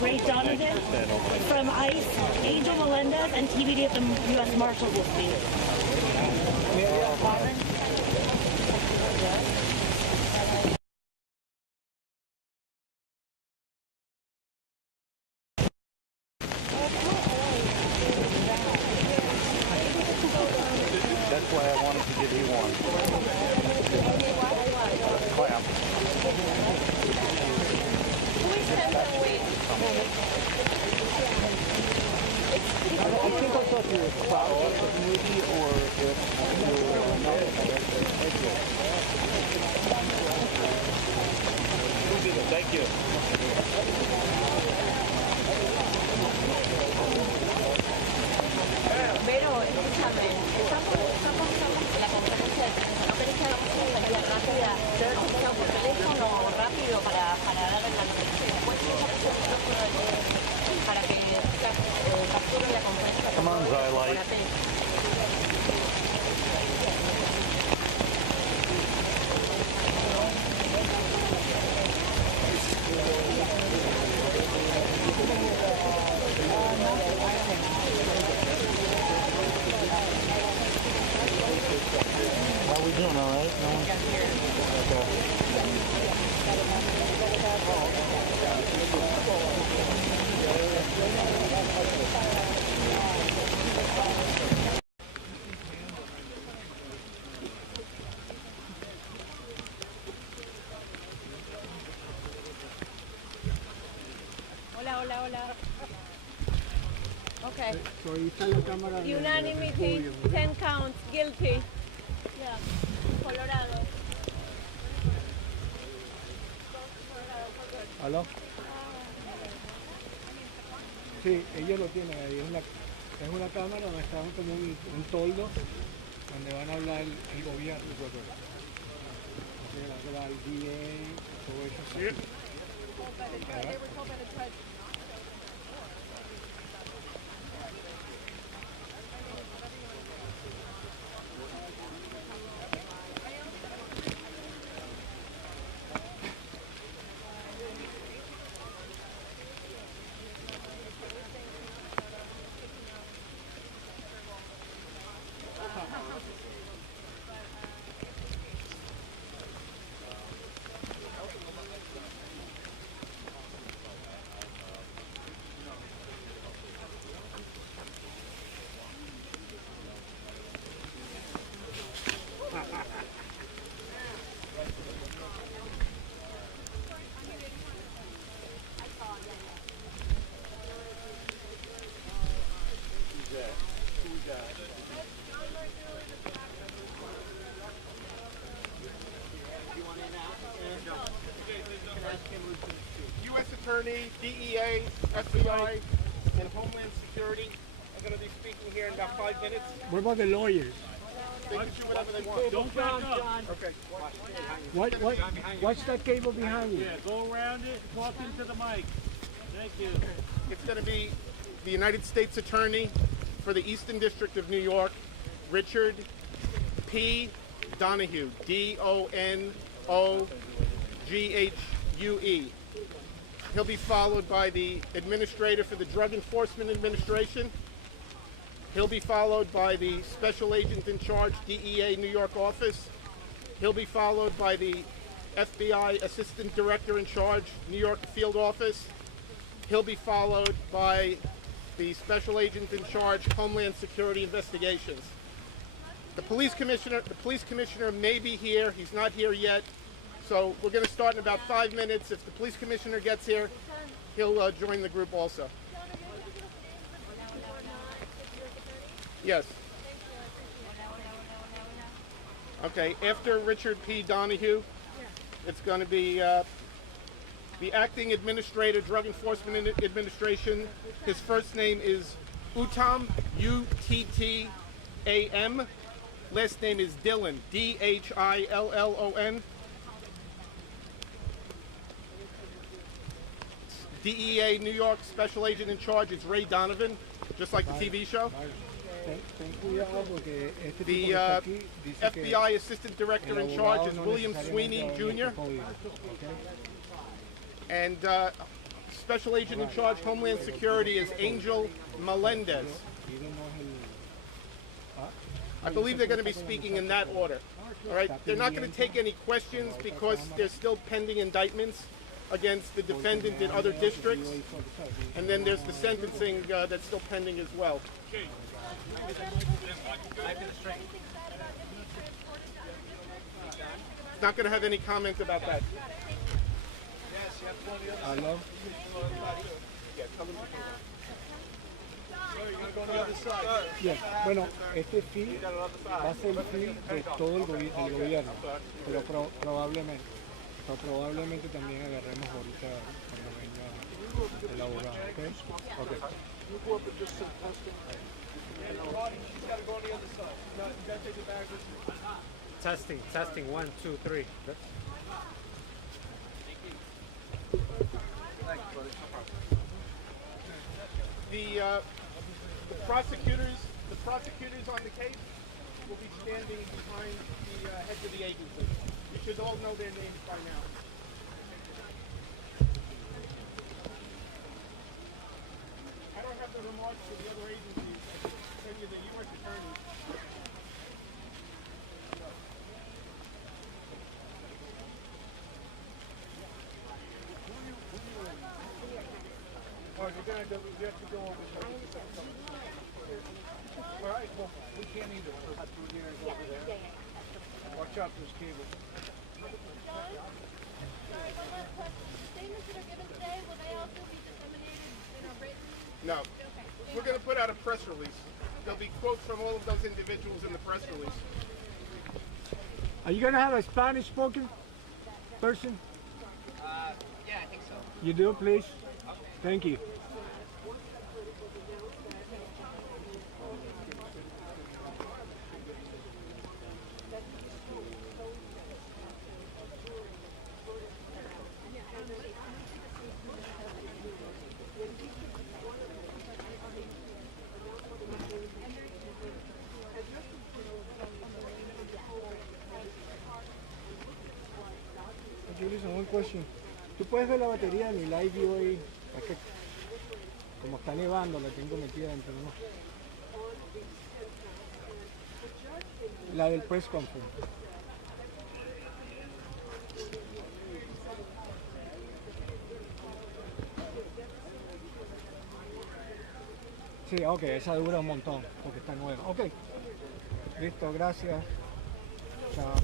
Ray Donovan from ICE, Angel Melendez, and TBD at the U.S. Marshals will speak. That's why I wanted to give you one. Clap. I think I thought you were proud of the movie, or if you were not. Thank you. Pero, escúchame, estamos en la conferencia de prensa, no querés que hagamos una salida rápida, yo he escuchado por teléfono rápido para darle la noticia, después para que capturen la conferencia. Come on, Zylite. How are we doing, all right? No one? Hola, hola, hola. Okay. So ahí está la cámara. Unanimity, 10 counts, guilty. Yeah, Colorado. ¿Aló? Sí, ellos lo tienen ahí. Es una cámara donde está como un toldo donde van a hablar el gobierno. Van a hablar el DA, todo eso. Sí. U.S. Attorney, DEA, FBI, and Homeland Security are going to be speaking here in about 5 minutes. What about the lawyers? They can do whatever they want. Don't back up. Okay. What's that cable behind you? Yeah, go around it, talk into the mic. Thank you. It's going to be the United States Attorney for the Eastern District of New York, Richard P. Donahue, D-O-N-O-G-H-U-E. He'll be followed by the Administrator for the Drug Enforcement Administration. He'll be followed by the Special Agent in Charge, DEA New York office. He'll be followed by the FBI Assistant Director in Charge, New York field office. He'll be followed by the Special Agent in Charge, Homeland Security Investigations. The police commissioner may be here. He's not here yet. So we're going to start in about 5 minutes. If the police commissioner gets here, he'll join the group also. Yes. Okay, after Richard P. Donahue, it's going to be the Acting Administrator, Drug Enforcement Administration. His first name is Uttam, U-T-T-A-M. Last name is Dillon, D-H-I-L-L-O-N. DEA New York Special Agent in Charge is Ray Donovan, just like the TV show. The FBI Assistant Director in Charge is William Sweeney, Jr. And Special Agent in Charge, Homeland Security, is Angel Melendez. Guido no es el... I believe they're going to be speaking in that order. All right, they're not going to take any questions because there's still pending indictments against the defendant in other districts, and then there's the sentencing that's still pending as well. Not going to have any comment about that. ¿Aló? Bien, bueno, este fee va a ser el fee de todo el gobierno, pero probablemente también agarremos ahorita cuando venga el abogado, ¿ok? Okay. Testing, 1, 2, 3. The prosecutors on the case will be standing behind the heads of the agency. You should all know their names by now. I don't have the remarks for the other agencies. I can send you the U.S. attorney. Oh, you have to go over there. All right, well, we can't either. We'll have to get over there. Watch out for this cable. Statements that are given today, will they also be disseminated in a written? No. We're going to put out a press release. There'll be quotes from all of those individuals in the press release. Are you going to have a Spanish spoken person? Yeah, I think so. You do, please? Thank you. Julius, one question. ¿Tú puedes ver la batería de mi live view ahí? Es que como está nevando la tengo metida dentro, ¿no? La del press conference. Sí, ok, esa dura un montón porque está nueva. Ok, listo, gracias. Chao.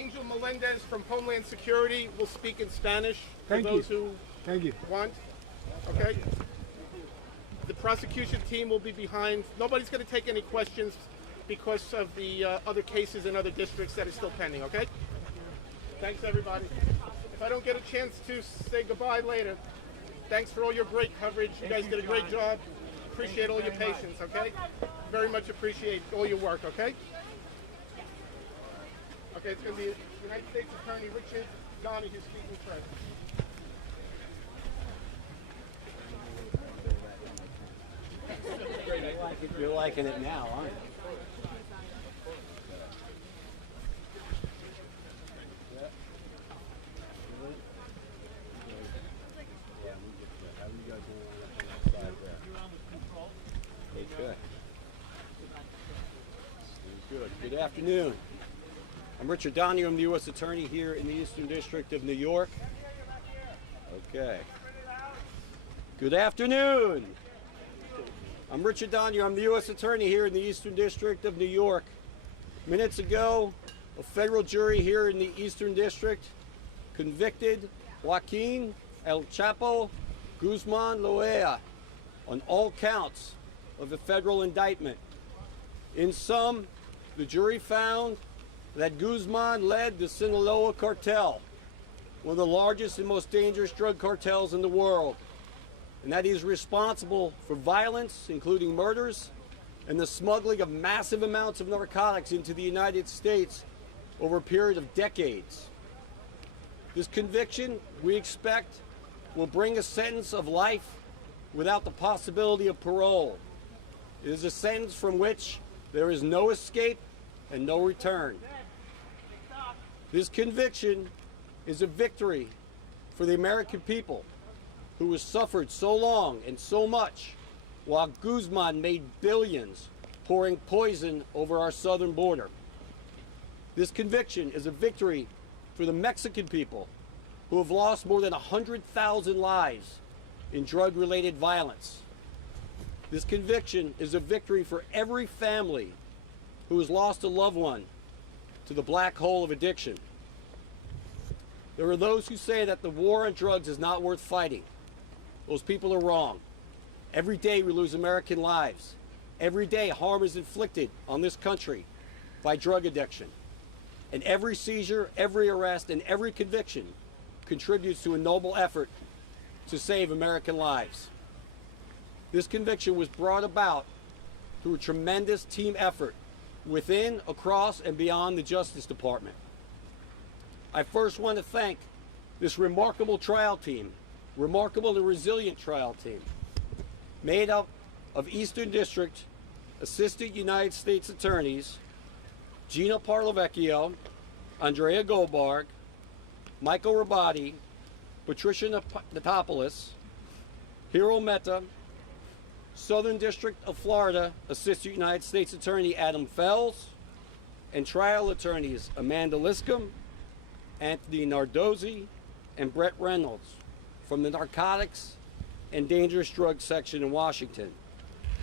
Angel Melendez from Homeland Security will speak in Spanish for Thank those you. Thank you. who want. Okay? The prosecution team will be behind. Nobody's going to take any questions because of the other cases in other districts that are still pending, okay? Thanks, everybody. If I don't get a chance to say goodbye later, thanks for all your great coverage. You guys did a great job. Appreciate all your patience, okay? Very much appreciate all your work, okay? Okay, it's going to be United States Attorney Richard Donahue speaking first. You're liking it now, aren't you? Okay. Good. Good afternoon. I'm Richard Donahue. I'm the U.S. Attorney here in the Eastern District of New York. Okay. Good afternoon. I'm Richard Donahue. I'm the U.S. Attorney here in the Eastern District of New York. Minutes ago, a federal jury here in the Eastern District convicted Joaquin El Chapo Guzman Loera on all counts of a federal indictment. In sum, the jury found that Guzman led the Sinaloa cartel, one of the largest and most dangerous drug cartels in the world, and that he is responsible for violence, including murders, and the smuggling of massive amounts of narcotics into the United States over a period of decades. This conviction, we expect, will bring a sentence of life without the possibility of parole. It is a sentence from which there is no escape and no return. This conviction is a victory for the American people, who has suffered so long and so much while Guzman made billions pouring poison over our southern border. This conviction is a victory for the Mexican people, who have lost more than 100,000 lives in drug-related violence. This conviction is a victory for every family who has lost a loved one to the black hole of addiction. There are those who say that the war on drugs is not worth fighting. Those people are wrong. Every day we lose American lives. Every day harm is inflicted on this country by drug addiction. And every seizure, every arrest, and every conviction contributes to a noble effort to save American lives. This conviction was brought about through a tremendous team effort within, across, and beyond the Justice Department. I first want to thank this remarkable trial team, remarkable and resilient trial team, made up of Eastern District Assistant United States Attorneys Gina Parlavecchio, Andrea Goldberg, Michael Rabati, Patricia Natopoulos, Hiro Mehta, Southern District of Florida Assistant United States Attorney Adam Fells, and trial attorneys Amanda Liscombe, Anthony Nardozzi, and Brett Reynolds from the Narcotics and Dangerous Drugs Section in Washington.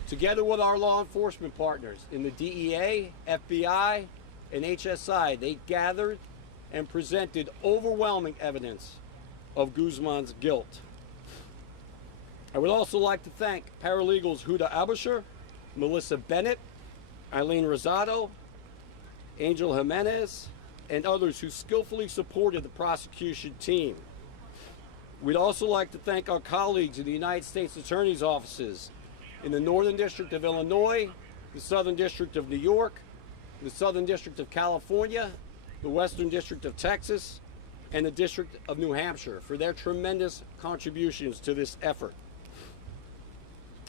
Together with our law enforcement partners in the DEA, FBI, and HSI, they gathered and presented overwhelming evidence of Guzman's guilt. I would also like to thank paralegals Huda Abusher, Melissa Bennett, Eileen Rosado, Angel Jimenez, and others who skillfully supported the prosecution team. We'd also like to thank our colleagues in the United States Attorney's offices in the Northern District of Illinois, the Southern District of New York, the Southern District of California, the Western District of Texas, and the District of New Hampshire for their tremendous contributions to this effort.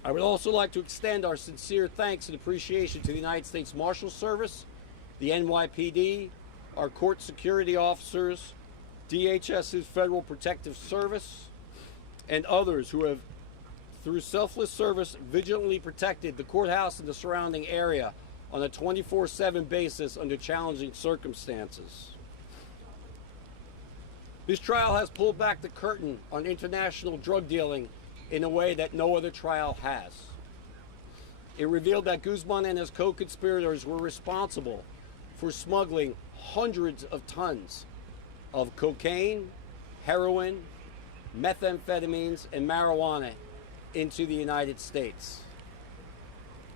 I would also like to extend our sincere thanks and appreciation to the United States Marshals Service, the NYPD, our court security officers, DHS's Federal Protective Service, and others who have, through selfless service, vigilantly protected the courthouse and the surrounding area on a 24/7 basis under challenging circumstances. This trial has pulled back the curtain on international drug dealing in a way that no other trial has. It revealed that Guzman and his co-conspirators were responsible for smuggling hundreds of tons of cocaine, heroin, methamphetamines, and marijuana into the United States.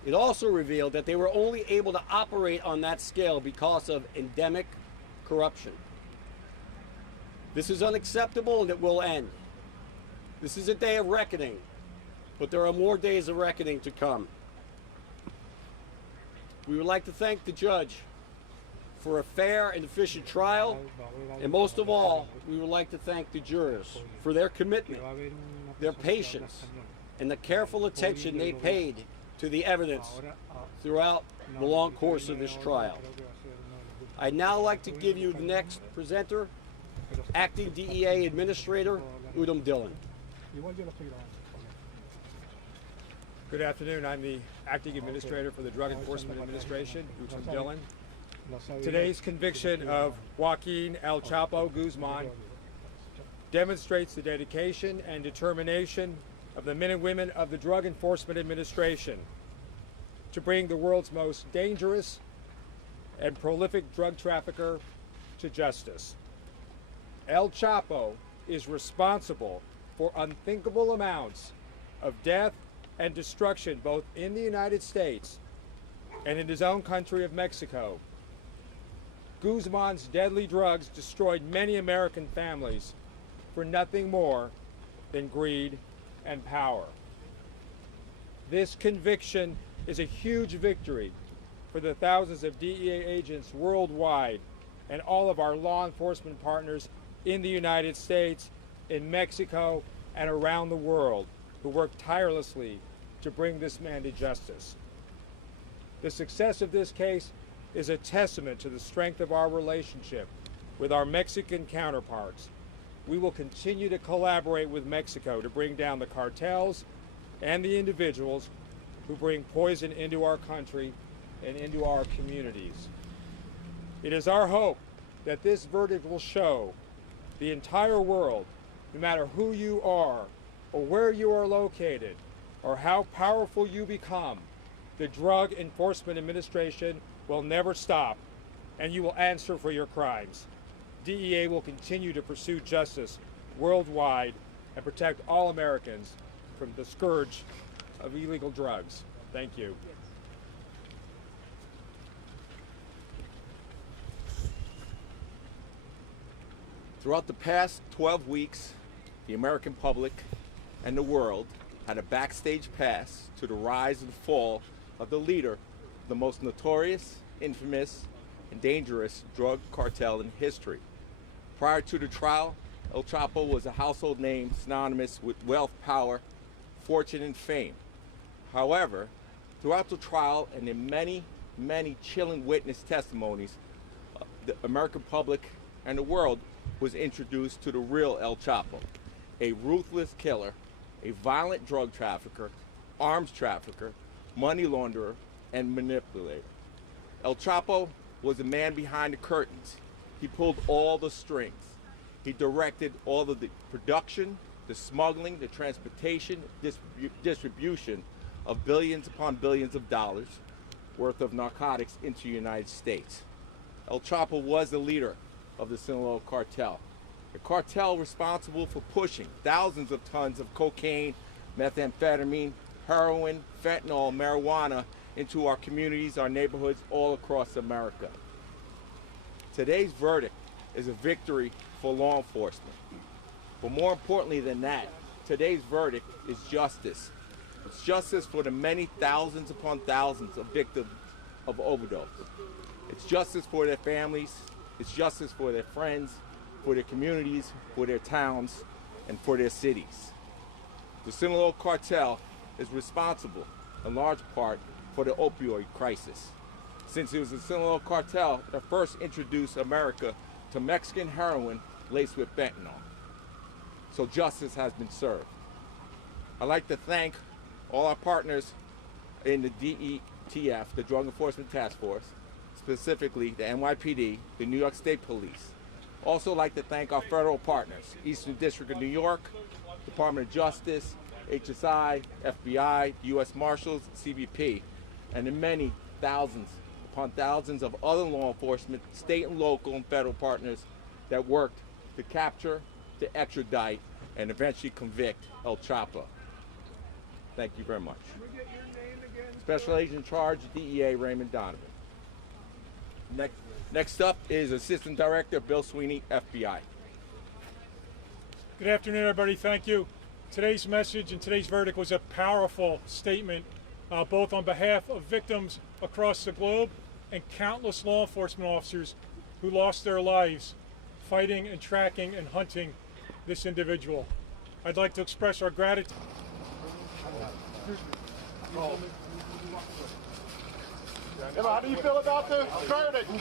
It also revealed that they were only able to operate on that scale because of endemic corruption. This is unacceptable and it will end. This is a day of reckoning, but there are more days of reckoning to come. We would like to thank the judge for a fair and efficient trial, and most of all, we would like to thank the jurors for their commitment, their patience, and the careful attention they paid to the evidence throughout the long course of this trial. I'd now like to give you the next presenter, Acting DEA Administrator Udom Dillon. Good afternoon. I'm the Acting Administrator for the Drug Enforcement Administration, Udom Dillon. Today's conviction of Joaquin El Chapo Guzman demonstrates the dedication and determination of the men and women of the Drug Enforcement Administration to bring the world's most dangerous and prolific drug trafficker to justice. El Chapo is responsible for unthinkable amounts of death and destruction both in the United States and in his own country of Mexico. Guzman's deadly drugs destroyed many American families for nothing more than greed and power. This conviction is a huge victory for the thousands of DEA agents worldwide and all of our law enforcement partners in the United States, in Mexico, and around the world who work tirelessly to bring this man to justice. The success of this case is a testament to the strength of our relationship with our Mexican counterparts. We will continue to collaborate with Mexico to bring down the cartels and the individuals who bring poison into our country and into our communities. It is our hope that this verdict will show the entire world, no matter who you are or where you are located or how powerful you become, the Drug Enforcement Administration will never stop, and you will answer for your crimes. DEA will continue to pursue justice worldwide and protect all Americans from the scourge of illegal drugs. Thank you. Throughout the past 12 weeks, the American public and the world had a backstage pass to the rise and fall of the leader of the most notorious, infamous, and dangerous drug cartel in history. Prior to the trial, El Chapo was a household name synonymous with wealth, power, fortune, and fame. However, throughout the trial and in many, many chilling witness testimonies, the American public and the world was introduced to the real El Chapo, a ruthless killer, a violent drug trafficker, arms trafficker, money launderer, and manipulator. El Chapo was the man behind the curtains. He pulled all the strings. He directed all of the production, the smuggling, the transportation, distribution of billions upon billions of dollars worth of narcotics into the United States. El Chapo was the leader of the Sinaloa cartel, a cartel responsible for pushing thousands of tons of cocaine, methamphetamine, heroin, fentanyl, marijuana into our communities, our neighborhoods, all across America. Today's verdict is a victory for law enforcement. But more importantly than that, today's verdict is justice. It's justice for the many thousands upon thousands of victims of overdose. It's justice for their families. It's justice for their friends, for their communities, for their towns, and for their cities. The Sinaloa cartel is responsible, in large part, for the opioid crisis, since it was the Sinaloa cartel that first introduced America to Mexican heroin laced with fentanyl. So justice has been served. I'd like to thank all our partners in the DETF, the Drug Enforcement Task Force, specifically the NYPD, the New York State Police. Also like to thank our federal partners, Eastern District of New York, Department of Justice, HSI, FBI, U.S. Marshals, CBP, and the many thousands upon thousands of other law enforcement, state and local and federal partners that worked to capture, to extradite, and eventually convict El Chapo. Thank you very much. Special Agent in Charge, DEA Raymond Donovan. Next up is Assistant Director Bill Sweeney, FBI. Good afternoon, everybody. Thank you. Today's message and today's verdict was a powerful statement, both on behalf of victims across the globe and countless law enforcement officers who lost their lives fighting and tracking and hunting this individual. I'd like to express our gratitude. Emma, how do you feel about the verdict? Emma,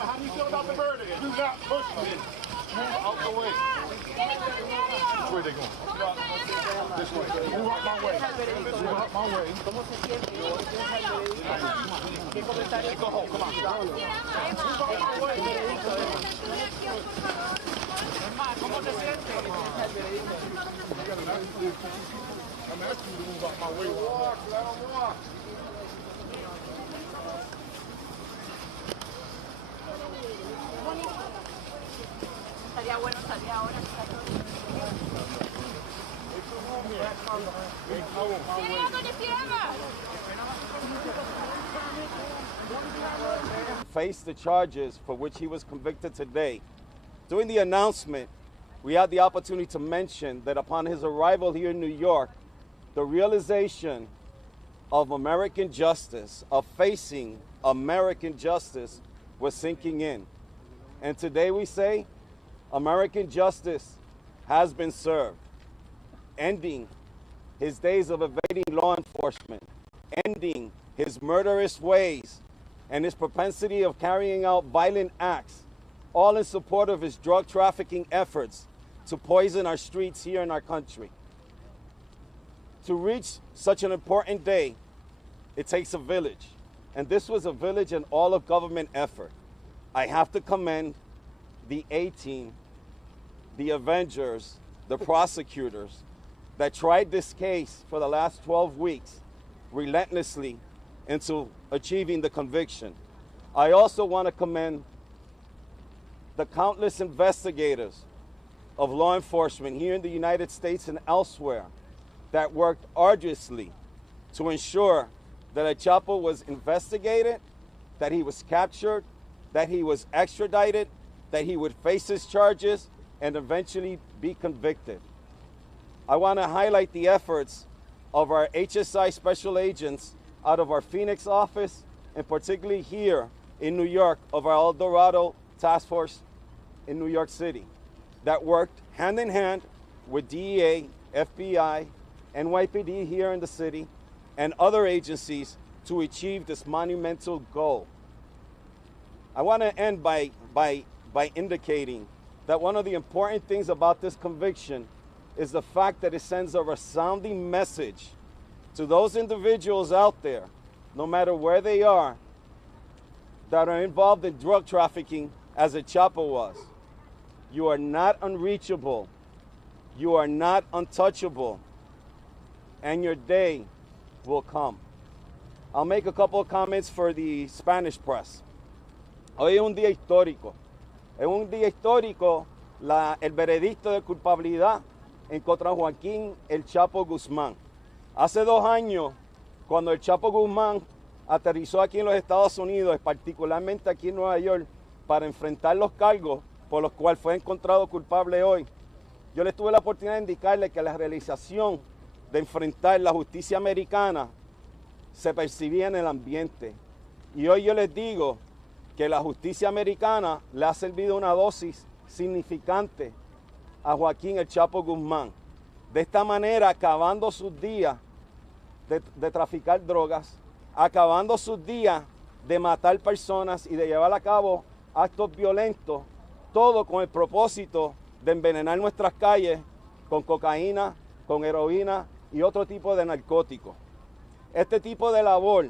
how do you feel about the verdict? Do not push me. Out the way. Which way they going? This way. Move out my way. Move out my way. Go home. Come on. Move out my way. I'm asking you to move out my way. Walk. Let them walk. Estaría bueno salir ahora. Face the charges for which he was convicted today. During the announcement, we had the opportunity to mention that upon his arrival here in New York, the realization of American justice, of facing American justice, was sinking in. And today we say, American justice has been served, ending his days of evading law enforcement, ending his murderous ways and his propensity of carrying out violent acts, all in support of his drug trafficking efforts to poison our streets here in our country. To reach such an important day, it takes a village. And this was a village and all of government effort. I have to commend the A-team, the Avengers, the prosecutors that tried this case for the last 12 weeks relentlessly into achieving the conviction. I also want to commend the countless investigators of law enforcement here in the United States and elsewhere that worked arduously to ensure that El Chapo was investigated, that he was captured, that he was extradited, that he would face his charges and eventually be convicted. I want to highlight the efforts of our HSI special agents out of our Phoenix office, and particularly here in New York of our El Dorado task force in New York City that worked hand in hand with DEA, FBI, NYPD here in the city, and other agencies to achieve this monumental goal. I want to end by indicating that one of the important things about this conviction is the fact that it sends a resounding message to those individuals out there, no matter where they are, that are involved in drug trafficking as El Chapo was. You are not unreachable. You are not untouchable. And your day will come. I'll make a couple of comments for the Spanish press. Hoy es un día histórico. Es un día histórico el veredicto de culpabilidad en contra de Joaquín El Chapo Guzmán. Hace 2 años, cuando El Chapo Guzmán aterrizó aquí en los Estados Unidos, particularmente aquí en Nueva York, para enfrentar los cargos por los cuales fue encontrado culpable hoy, yo les tuve la oportunidad de indicarle que la realización de enfrentar la justicia americana se percibía en el ambiente. Y hoy yo les digo que la justicia americana le ha servido una dosis significante a Joaquín El Chapo Guzmán. De esta manera, acabando sus días de traficar drogas, acabando sus días de matar personas y de llevar a cabo actos violentos, todo con el propósito de envenenar nuestras calles con cocaína, con heroína y otro tipo de narcóticos. Este tipo de labor,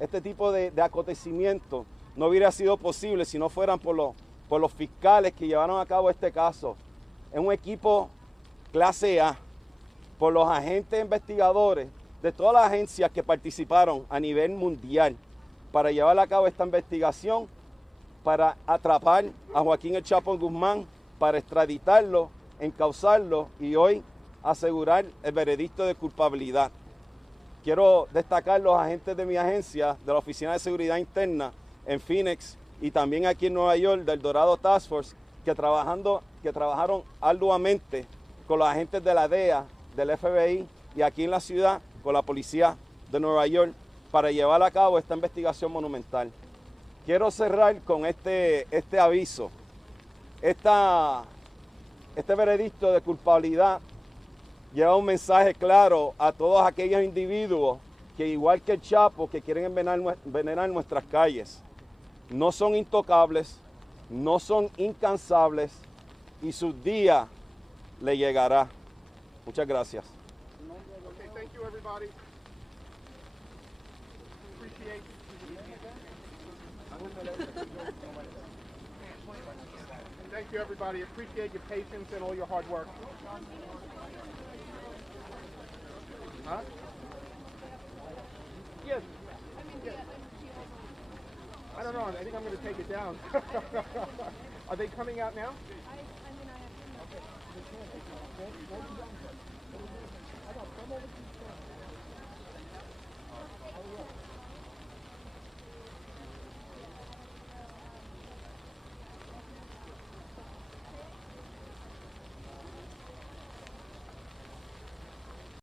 este tipo de acontecimiento no hubiera sido posible si no fueran por los fiscales que llevaron a cabo este caso. Es un equipo clase A, por los agentes investigadores de todas las agencias que participaron a nivel mundial, para llevar a cabo esta investigación, para atrapar a Joaquín el Chapo Guzmán, para extraditarlo, encauzarlo y hoy asegurar el veredicto de culpabilidad. Quiero destacar los agentes de mi agencia, de la Oficina de Seguridad Interna en Phoenix y también aquí en Nueva York, del Dorado Task Force, que trabajaron arduamente con los agentes de la DEA, del FBI y aquí en la ciudad con la policía de Nueva York para llevar a cabo esta investigación monumental. Quiero cerrar con este aviso. Este veredicto de culpabilidad lleva un mensaje claro a todos aquellos individuos que, igual que el Chapo, que quieren envenenar nuestras calles. No son intocables, no son incansables y su día le llegará. Muchas gracias. Okay, thank you, everybody. Appreciate. Thank you, everybody. Appreciate your patience and all your hard work. Huh? Yes. I don't know. I think I'm going to take it down. Are they coming out now? I